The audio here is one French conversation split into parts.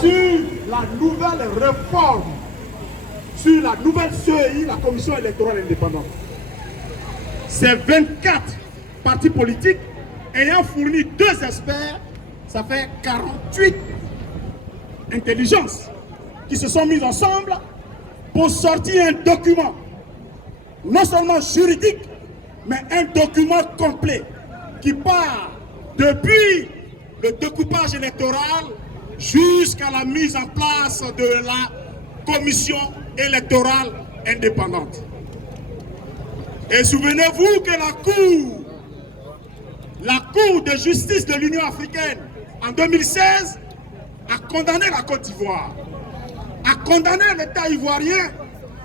sur la nouvelle réforme, sur la nouvelle CEI, la Commission électorale indépendante. Ces 24 partis politiques ayant fourni 2 experts, ça fait 48 intelligences qui se sont mises ensemble pour sortir un document, non seulement juridique, mais un document complet qui part depuis le découpage électoral jusqu'à la mise en place de la commission électorale indépendante. Et souvenez-vous que la Cour de justice de l'Union africaine, en 2016, a condamné la Côte d'Ivoire, a condamné l'État ivoirien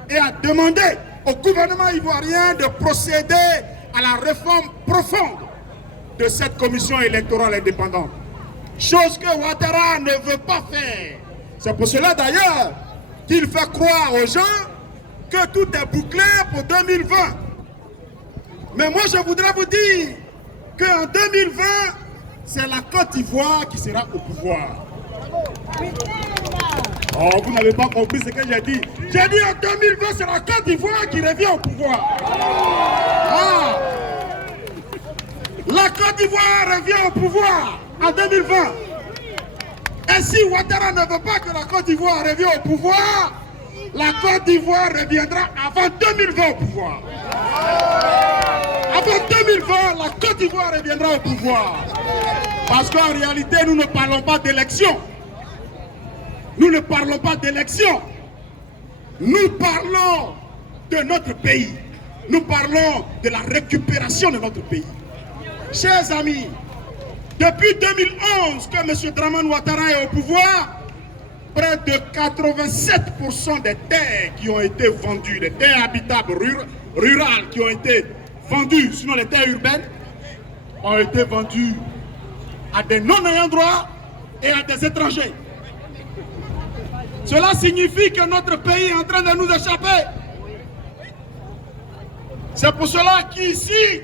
et a demandé au gouvernement ivoirien de procéder à la réforme profonde de cette commission électorale indépendante. Chose que Ouattara ne veut pas faire. C'est pour cela d'ailleurs qu'il fait croire aux gens que tout est bouclé pour 2020. Mais moi je voudrais vous dire qu'en 2020, c'est la Côte d'Ivoire qui sera au pouvoir. Oh, vous n'avez pas compris ce que j'ai dit. J'ai dit en 2020, c'est la Côte d'Ivoire qui revient au pouvoir. Ah. La Côte d'Ivoire revient au pouvoir en 2020. Et si Ouattara ne veut pas que la Côte d'Ivoire revienne au pouvoir, la Côte d'Ivoire reviendra avant 2020 au pouvoir. Avant 2020, la Côte d'Ivoire reviendra au pouvoir. Parce qu'en réalité, nous ne parlons pas d'élection. Nous ne parlons pas d'élection. Nous parlons de notre pays. Nous parlons de la récupération de notre pays. Chers amis, depuis 2011 que M. Dramane Ouattara est au pouvoir, près de 87% des terres qui ont été vendues, des terres habitables rurales qui ont été vendues, sinon les terres urbaines, ont été vendues à des non-ayants droit et à des étrangers. Cela signifie que notre pays est en train de nous échapper. C'est pour cela qu'ici,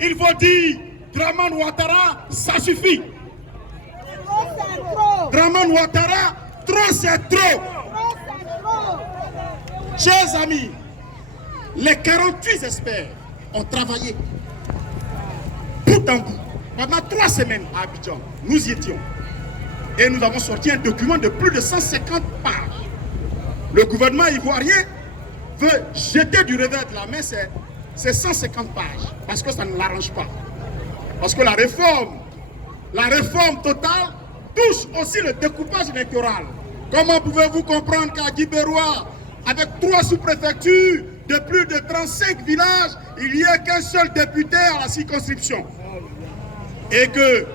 il faut dire, Dramane Ouattara, ça suffit. Dramane Ouattara, trop c'est trop. Chers amis, les 48 experts ont travaillé bout en bout. Pendant 3 semaines à Abidjan, nous y étions. Et nous avons sorti un document de plus de 150 pages. Le gouvernement ivoirien veut jeter du revers de la main ces 150 pages, parce que ça ne l'arrange pas. Parce que la réforme totale touche aussi le découpage électoral. Comment pouvez-vous comprendre qu'à Guibérois, avec 3 sous-préfectures de plus de 35 villages, il n'y ait qu'un seul député à la circonscription? Et que,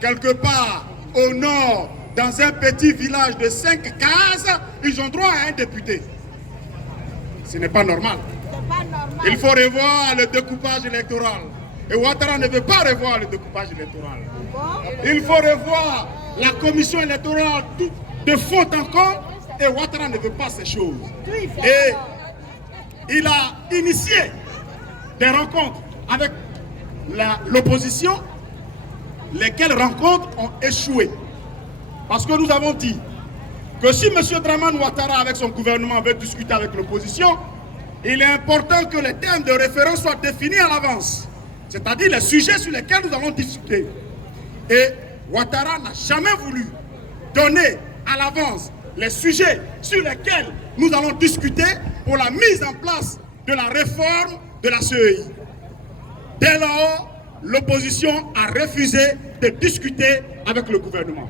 quelque part, au nord, dans un petit village de 5 cases, ils ont droit à un député. Ce n'est pas normal. Il faut revoir le découpage électoral. Et Ouattara ne veut pas revoir le découpage électoral. Il faut revoir la commission électorale de fond en comble. Et Ouattara ne veut pas ces choses. Et il a initié des rencontres avec l'opposition, lesquelles rencontres ont échoué. Parce que nous avons dit que si M. Dramane Ouattara avec son gouvernement veut discuter avec l'opposition, il est important que les thèmes de référence soient définis à l'avance. C'est-à-dire les sujets sur lesquels nous allons discuter. Et Ouattara n'a jamais voulu donner à l'avance les sujets sur lesquels nous allons discuter pour la mise en place de la réforme de la CEI. Dès lors, l'opposition a refusé de discuter avec le gouvernement.